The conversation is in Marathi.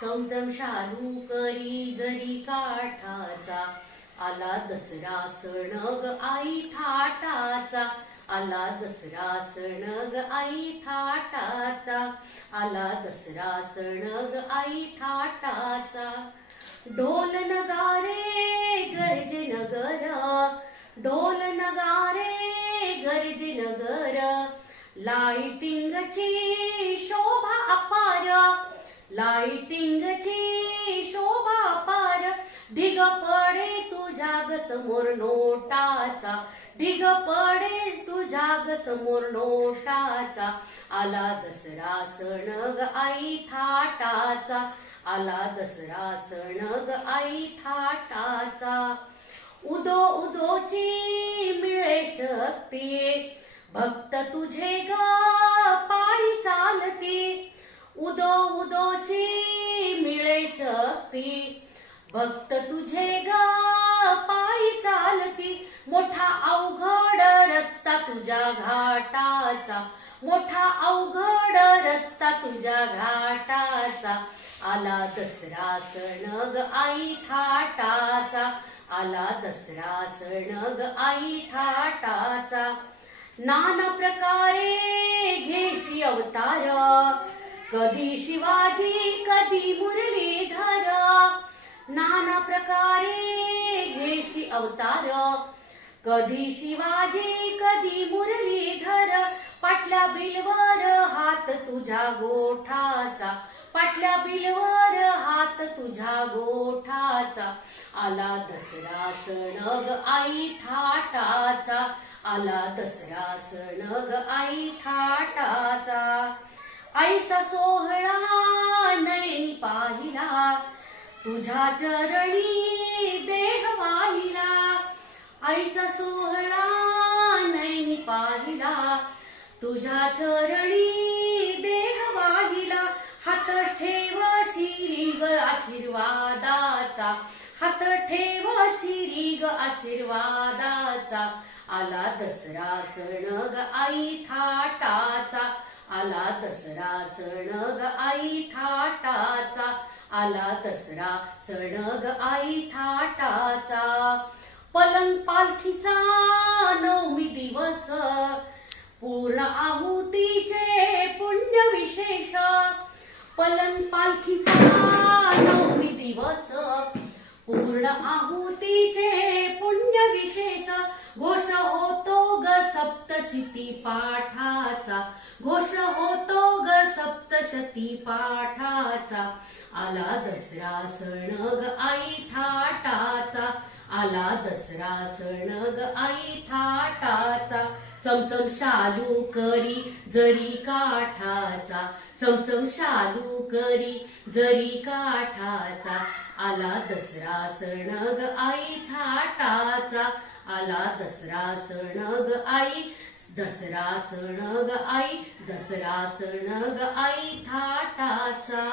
चमचम शालू करी जरी काठाचा, आला दसरा सण ग आई थाटाचा, आला दसरा सण ग आई थाटाचा, आला दसरा सण ग आई थाटाचा. ढोल नगारे गर्जे नगर, ढोल नगारे गर्जे नगर, लाइटिंगची शोभा अपार, लाइटिंगची शोभा अपार. ढिग पडे तुझ्या ग समोर नोटाचा, ढिग पडे तुझ्या ग समोर नोटाचा, आला दसरा सण ग आई थाटाचा, आला दसरा सण ग आई थाटाचा. उदो उदोची मिळे शक्ती, भक्त तुझे ग पायी चालती, उदो उदोची मिळे शक्ती, भक्त तुझे ग पायी चालती. मोठा अवघड रस्ता तुझ्या घाटाचा, मोठा अवघड रस्ता तुझ्या घाटाचा, आला दसरा सण ग आई थाटाचा, आला दसरा सण ग आई थाटाचा. नाना प्रकारे घेशी अवतार, कधी शिवाजी कधी मुरलीधर, नाना प्रकारे घेशी अवतार, कधी शिवाजी कधी मुरलीधर. पाटल्या बिलवर हात तुझ्या गोठाचा, पाटल्या बिलवर हात तुझ्या गोठाचा, आला दसरा सण ग आई थाटाचा, आला दसरा सण ग आई थाटाचा. ऐसा सोहळा नयनी पाहिला, तुझ्या चरणी देह वाहिला, आईचा सोहळा नयनी पाहिला, तुझ्या चरणी देह वाहिला. हात ठेव शिरी ग आशीर्वादाचा, हात ठेव शिरी ग आशीर्वादाचा, आला दसरा सण ग आई थाटाचा, आला दसरा सण ग आई थाटाचा, आला दसरा सण ग आई थाटाचा. पलंग पालखीचा नवमी दिवस, पूर्ण आहुतीचे पुण्य विशेष, पलंग पालखीचा नवमी दिवस, पूर्ण आहुतीचे पुण्य विशेष. घोष होतो ग सप्तशती पाठाचा, घोष होतो ग सप्तशती पाठाचा, आला दसरा सण ग आई थाटाचा, आला दसरा सण ग आई थाटाचा. चमचम शालू करी जरी काठाचा, चमचम शालू करी जरी काठाचा, आला दसरा सण ग आई थाटाचा, आला दसरा सण ग आई, दसरा सण ग आई, दसरा सण ग आई थाटाचा.